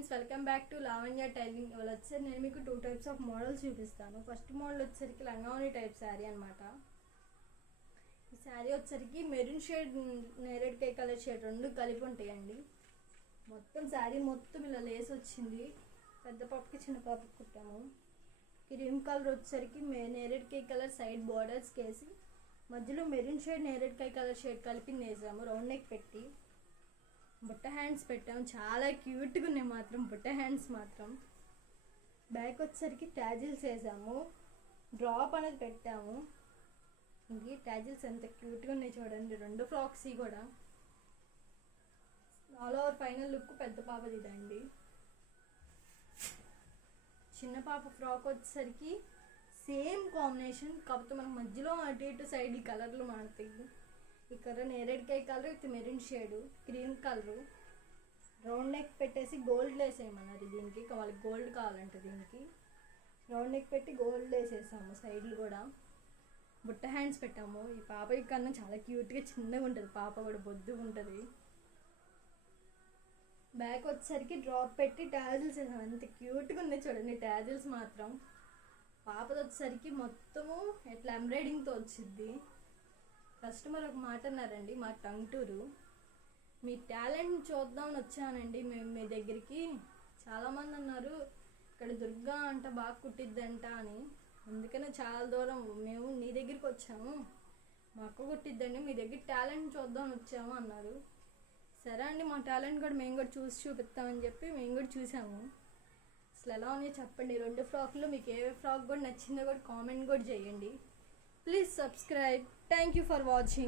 Friends, welcome back to Lavanya tiling. ఇవాళ వచ్చేసరికి నేను మీకు 2 టైప్స్ ఆఫ్ మోడల్స్ చూపిస్తాను. ఫస్ట్ మోడల్ వచ్చేసరికి లంగావని టైప్ శారీ అనమాట. ఈ శారీ వచ్చేసరికి మెరూన్ షేడ్, నేరేడుకాయ కలర్ షేడ్ రెండు కలిపి ఉంటాయండి. మొత్తం శారీ మొత్తం ఇలా లేస్ వచ్చింది. పెద్ద పాపకి చిన్న పాపకి కుట్టాము. క్రీమ్ కలర్ వచ్చేసరికి నేరేడుకాయ కలర్ సైడ్ బార్డర్స్ కేసి మధ్యలో మెరూన్ షేడ్, నేరేడుకాయ కలర్ షేడ్ కలిపి వేసాము. రౌండ్ నెక్ పెట్టి బుట్ట హ్యాండ్స్ పెట్టాము. చాలా క్యూట్గా ఉన్నాయి మాత్రం బుట్ట హ్యాండ్స్ మాత్రం. బ్యాక్ వచ్చేసరికి ట్యాజిల్స్ వేసాము. డ్రాప్ అనేది పెట్టాము. ఇంక ట్యాజిల్స్ ఎంత క్యూట్గా ఉన్నాయి చూడండి. రెండు ఫ్రాక్స్ కూడా ఆల్ ఓవర్ ఫైనల్ లుక్ పెద్ద పాపది ఇదండి. చిన్న పాప ఫ్రాక్ వచ్చేసరికి సేమ్ కాంబినేషన్, కాకపోతే మనకు మధ్యలో అటు ఇటు సైడ్ ఈ కలర్లు మారుతాయి. ఈ కలర్ నేరేడుకాయ colour with maroon shade, cream colour. Round neck పెట్టేసి గోల్డ్ లేస్ వేయమన్నారు దీనికి. వాళ్ళకి గోల్డ్ కావాలంటే దీనికి రౌండ్ నెక్ పెట్టి గోల్డ్ లేస్ వేసాము. సైడ్లు కూడా బుట్ట హ్యాండ్స్ పెట్టాము. ఈ పాప కన్నా చాలా క్యూట్గా చిన్నగా ఉంటుంది. పాప కూడా బొద్దుగా ఉంటుంది. బ్యాక్ వచ్చేసరికి డ్రాప్ పెట్టి ట్యాజిల్స్ వేసాము. అంత క్యూట్గా ఉన్నాయి చూడండి ట్యాజిల్స్ మాత్రం. పాపది వచ్చేసరికి మొత్తము ఎట్లా ఎంబ్రాయిడింగ్తో వచ్చింది. కస్టమర్ ఒక మాట అన్నారండి, మా టంగుటూరు, మీ టాలెంట్ చూద్దామని వచ్చానండి మేము మీ దగ్గరికి. చాలామంది అన్నారు ఇక్కడ దుర్గా అంట బాగా కుట్టిద్దంట అని. అందుకనే చాలా దూరం మేము నీ దగ్గరికి వచ్చాము. మా అక్క కుట్టిద్దండి, మీ దగ్గర టాలెంట్ చూద్దామని వచ్చాము అన్నారు. సరే అండి, మా టాలెంట్ కూడా మేము కూడా చూసి చూపిస్తామని చెప్పి మేము కూడా చూసాము. అసలు ఎలా ఉన్నాయో చెప్పండి. రెండు ఫ్రాక్లో మీకు ఏ ఫ్రాక్ కూడా నచ్చిందో కూడా కామెంట్ కూడా చేయండి. Please subscribe. Thank you for watching.